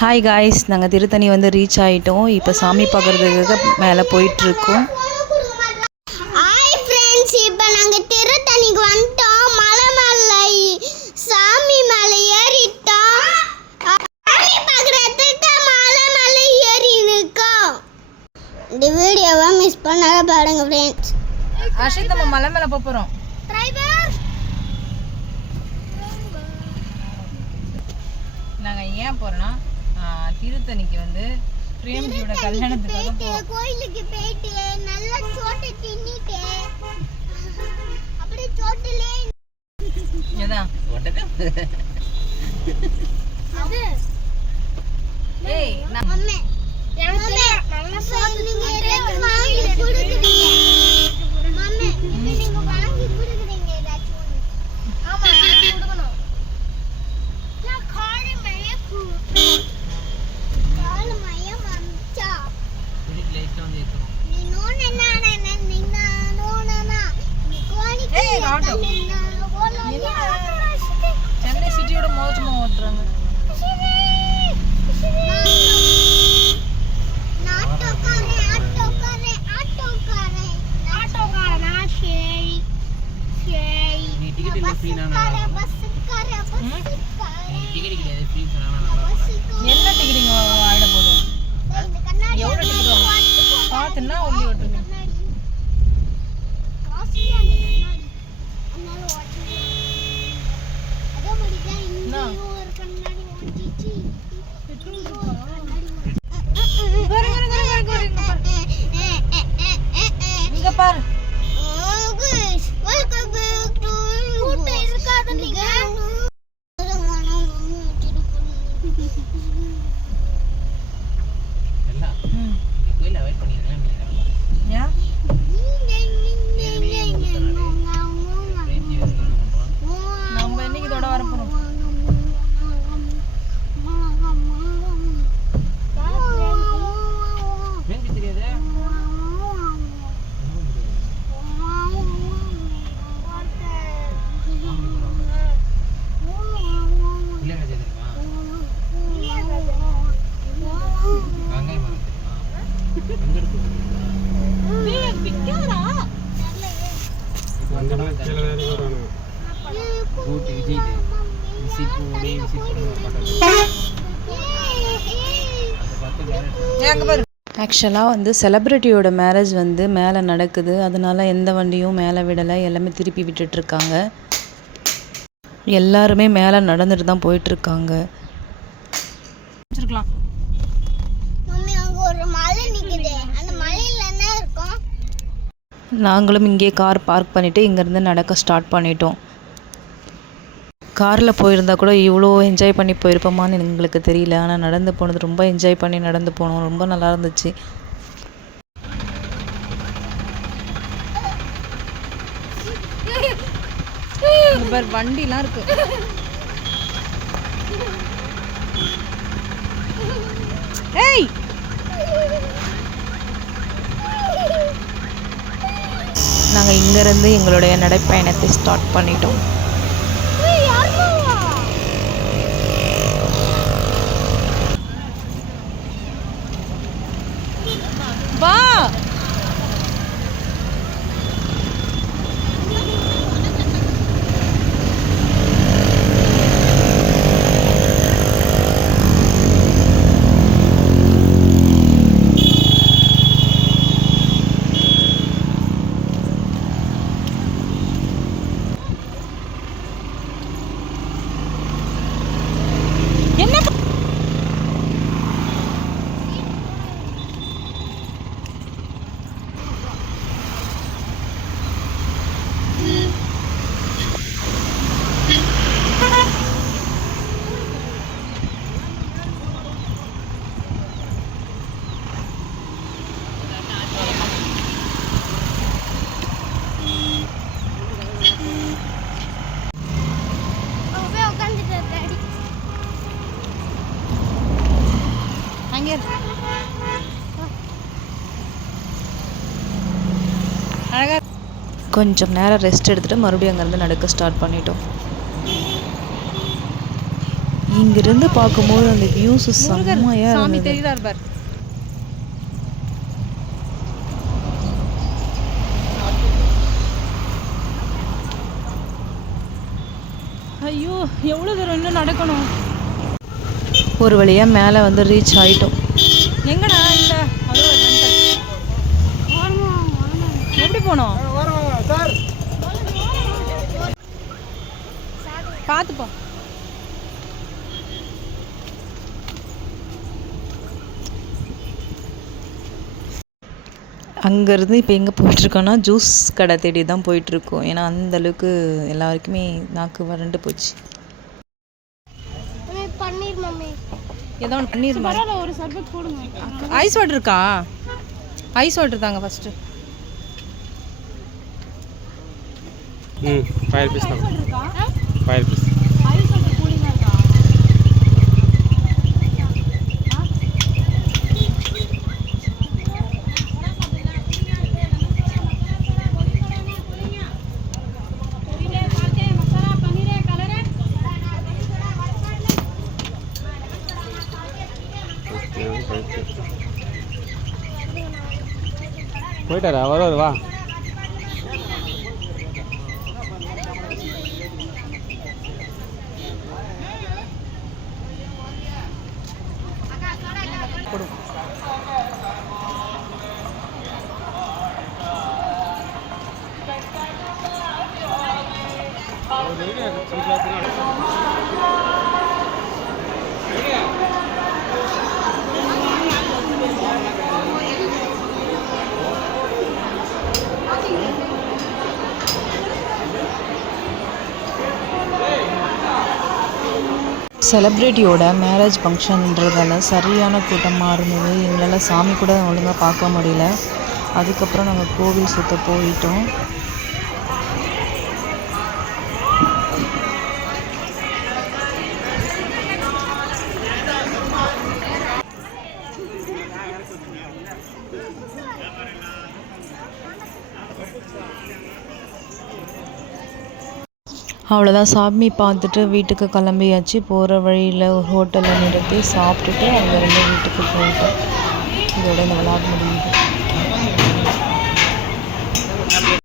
Hi guys, நாங்கள் திருத்தணி வந்து reach ஆகிட்டோம். இப்போ சாமி பார்க்குறதுக்காக மேலே போயிட்டுருக்கோம். ஹாய் ஃப்ரெண்ட்ஸ், இப்போ நாங்கள் திருத்தணிக்கு வந்துட்டோம். மலை மேலே சாமி மேலே ஏறிட்டோம். சாமி பார்க்குறதுக்கு மலை மேலே ஏறி நிற்கோம். இந்த வீடியோவை மிஸ் பண்ணாத பாருங்க ஃப்ரெண்ட்ஸ். அஷித், நம்ம மலை மேலே போகிறோம். நாங்கள் ஏன் போகிறோன்னா திருத்தணிக்கு வந்து பிரேம்ஜியோட கல்யாணத்துக்காக போறோம். கோயிலுக்கு போயிட்டு நல்லா சோட்டை தின்னிட்டு அப்படியே சோட்டிலே ஏதான் அது ஏய் நான் அம்மே நல்லா சாப்பிடுங்க. வாங்கி குடுக்குறீங்க மம்மி, நீங்க வாங்கி குடுக்குறீங்க ஏதாச்சும் ஒண்ணு. ஆமா, குடுக்கணும். நான் காலி மேய காலி மேய மம்சா குடி லைட் வந்து ஏத்துறோம். நீ நோனே நானே நின்ன நோனனா நீ கோலி ஏய் ஆட்டோ சென்னை சிட்டியோட மோசமா ஓட்டுறாங்க. என்ன டிக்கெட்டிங் ஆயிட போகுது? எவ்வளோ டிக்கெட் பார்த்துன்னா உள்ளே ஓட்டுருங்க. இங்க பாரு, நம்ம இன்னைக்கு இதோட வரப்போறோம். ஆக்சுவலாக வந்து செலிப்ரிட்டியோட மேரேஜ் வந்து மேலே நடக்குது. அதனால எந்த வண்டியும் மேலே விடலை, எல்லாமே திருப்பி விட்டுட்ருக்காங்க. எல்லாருமே மேலே நடந்துட்டு தான் போயிட்டுருக்காங்க. நாங்களும் இங்கே கார் பார்க் பண்ணிவிட்டு இங்கேருந்து நடக்க ஸ்டார்ட் பண்ணிட்டோம். காரில் போயிருந்தா கூட இவ்வளோ என்ஜாய் பண்ணி போயிருப்போமான்னு எங்களுக்கு தெரியல. ஆனால் நடந்து போனது ரொம்ப என்ஜாய் பண்ணி நடந்து போனோம். ரொம்ப நல்லா இருந்துச்சு. வண்டிலாம் இருக்கு. ஏய், நாங்கள் இங்கேருந்து எங்களுடைய நடைப்பயணத்தை ஸ்டார்ட் பண்ணிட்டோம். வா, கொஞ்சம் நேரம் ரெஸ்ட் எடுத்துகிட்டு மறுபடியும் அங்கேருந்து நடக்க ஸ்டார்ட் பண்ணிட்டோம். இங்கிருந்து பார்க்கும்போது அந்த வியூஸ் முருகர் செம்மையாக சாமி இருந்தது. தெரியுறார் பார். ஐயோ எவ்வளோ தூரம் இன்னும் நடக்கணும். ஒரு வழியாக மேலே வந்து ரீச் ஆகிட்டோம். எங்கடா இந்த அதோ ஒரு rental. எப்படி போனோம்? பார்த்துப்போ. அங்கேருந்து இப்போ எங்கே போயிட்டுருக்கோன்னா ஜூஸ் கடை தேடி தான் போயிட்டுருக்கோம். ஏன்னா அந்தளவுக்கு எல்லாருக்குமே நாக்கு வறண்டு போச்சு. பன்னீர் மம்மி. ஏதோ ஒன்று பன்னீர் மாதிரி. ஒரு சர்பத் போடுங்க. ஐஸ் வாட்டர் இருக்கா? ஐஸ் வாட்டர் தாங்க ஃபஸ்ட்டு. 5 rupees தான். 5 rupees. ஐஸ் வாட்டர் கூலிங்காக இருக்கா? போயிட்டாரா? வருவார் வா. செலிப்ரிட்டியோட மேரேஜ் ஃபங்க்ஷன்றதால சரியான கூட்டமாக இருந்தது. எங்களால் சாமி கூட ஒழுங்காக பார்க்க முடியல. அதுக்கப்புறம் நாங்கள் கோவில் சுற்ற போயிட்டோம். அவ்வளோதான், சாமி பார்த்துட்டு வீட்டுக்கு கிளம்பியாச்சு. போகிற வழியில் ஒரு ஹோட்டலில் நிறுத்தி சாப்பிட்டுட்டு அங்கேருந்து வீட்டுக்கு போயிட்டோம். இதோட இந்த விளாட் முடியும்.